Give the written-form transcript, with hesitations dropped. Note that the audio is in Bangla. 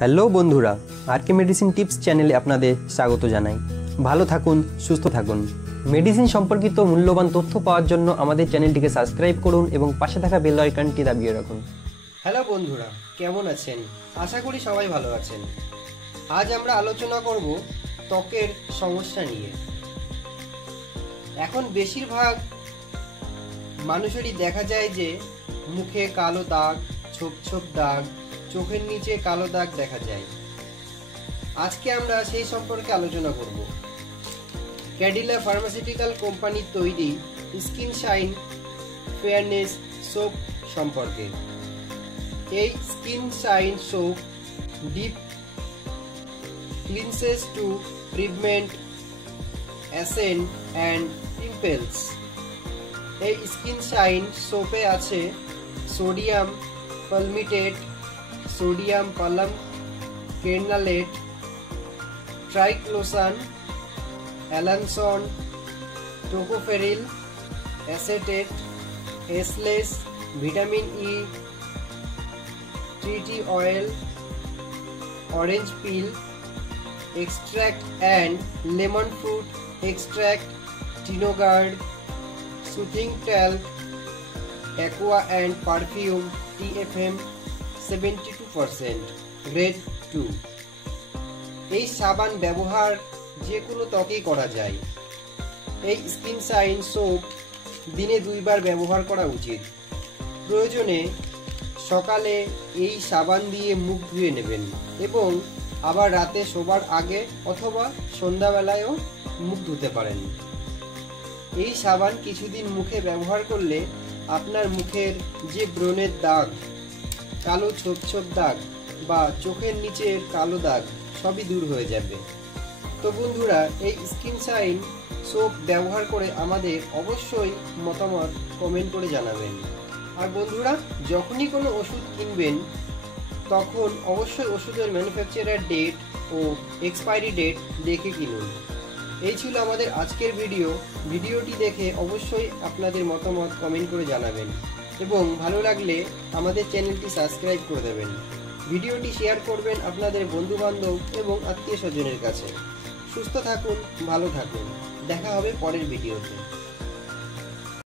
হ্যালো বন্ধুরা, আরকে মেডিসিন টিপস চ্যানেলে আপনাদের স্বাগত জানাই। ভালো থাকুন, সুস্থ থাকুন। মেডিসিন সম্পর্কিত মূল্যবান তথ্য পাওয়ার জন্য আমাদের চ্যানেলটিকে সাবস্ক্রাইব করুন এবং পাশে থাকা বেল আইকনটি দাবিয়ে রাখুন। হ্যালো বন্ধুরা, কেমন আছেন? আশা করি সবাই ভালো আছেন। আজ আমরা আলোচনা করব ত্বকের সমস্যা নিয়ে। এখন বেশিরভাগ মানুষেরই দেখা যায় যে মুখে কালো দাগ, ছোপ ছোপ দাগ, চোখের নিচে কালো দাগ দেখা যায়। আজকে আমরা সেই সম্পর্কে আলোচনা করব। ক্যাডিলা ফার্মাসিউটিক্যাল কোম্পানির তৈরি স্কিন শাইন ফেয়ারনেস সোপ সম্পর্কে। এই skin shine soap deep cleanses to prevent acne and pimples. এই স্কিন শাইন সোপে আছে sodium palmitate, sodium palm kernelate, triclosan, allantoin, tocopheryl acetate, SLES, vitamin E, tea tree oil, orange peel extract and lemon fruit extract, tinogard, soothing talc, aqua and perfume TFM 72%, grade 2। এই সাবান ব্যবহার যে কোনো ত্বকেই করা যায়। এই স্কিন শাইন সোপ দিনে 2 বার ব্যবহার করা উচিত। প্রয়োজনে সকালে এই সাবান দিয়ে মুখ ধুয়ে নেবেন এবং আবার রাতে শোবার আগে অথবা সন্ধ্যাবেলায়ও মুখ ধুতে পারেন। এই সাবান কিছুদিন মুখে ব্যবহার করলে আপনার মুখের যে ব্রণের দাগ, কালো ছোপ ছোপ দাগ বা চোখের নিচের কালো দাগ সবই দূর হয়ে যাবে। তো বন্ধুরা, এই স্কিন শাইন সোপ ব্যবহার করে আমাদের অবশ্যই মতামত কমেন্ট করে জানাবেন। আর বন্ধুরা, যখনই কোনো ওষুধ কিনবেন তখন অবশ্যই ওষুধের ম্যানুফ্যাকচারার ডেট ও এক্সপায়ারি ডেট দেখে কিনুন। এই ছিল আমাদের আজকের ভিডিওটি দেখে অবশ্যই আপনাদের মতামত কমেন্ট করে জানাবেন এবং ভালো লাগলে আমাদের চ্যানেলটি সাবস্ক্রাইব করে দেবেন। ভিডিওটি শেয়ার করবেন আপনাদের বন্ধুবান্ধব এবং আত্মীয় স্বজনের কাছে। সুস্থ থাকুন, ভালো থাকুন। দেখা হবে পরের ভিডিওতে।